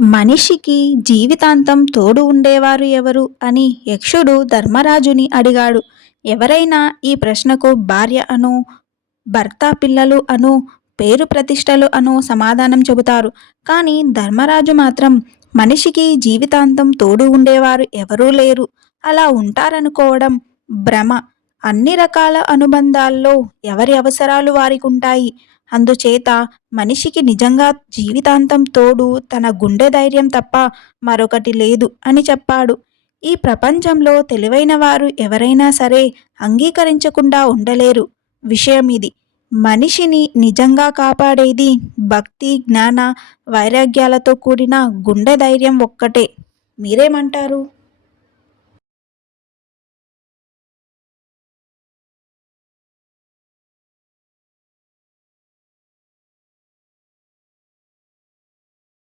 మనిషికి జీవితాంతం తోడు ఉండేవారు ఎవరు అని యక్షుడు ధర్మరాజుని అడిగాడు. ఎవరైనా ఈ ప్రశ్నకు భార్య అనో, భర్త, పిల్లలు అనో, పేరు ప్రతిష్టలు అనో సమాధానం చెబుతారు. కానీ ధర్మరాజు మాత్రం మనిషికి జీవితాంతం తోడు ఉండేవారు ఎవరూ లేరు, అలా ఉంటారనుకోవడం భ్రమ. అన్ని రకాల అనుబంధాల్లో ఎవరి అవసరాలు వారికుంటాయి. అందుచేత మనిషికి నిజంగా జీవితాంతం తోడు తన గుండె ధైర్యం తప్ప మరొకటి లేదు అని చెప్పాడు. ఈ ప్రపంచంలో తెలివైన వారు ఎవరైనా సరే అంగీకరించకుండా ఉండలేరు విషయం ఇది. మనిషిని నిజంగా కాపాడేది భక్తి, జ్ఞాన, వైరాగ్యాలతో కూడిన గుండె ధైర్యం ఒక్కటే. మీరేమంటారు?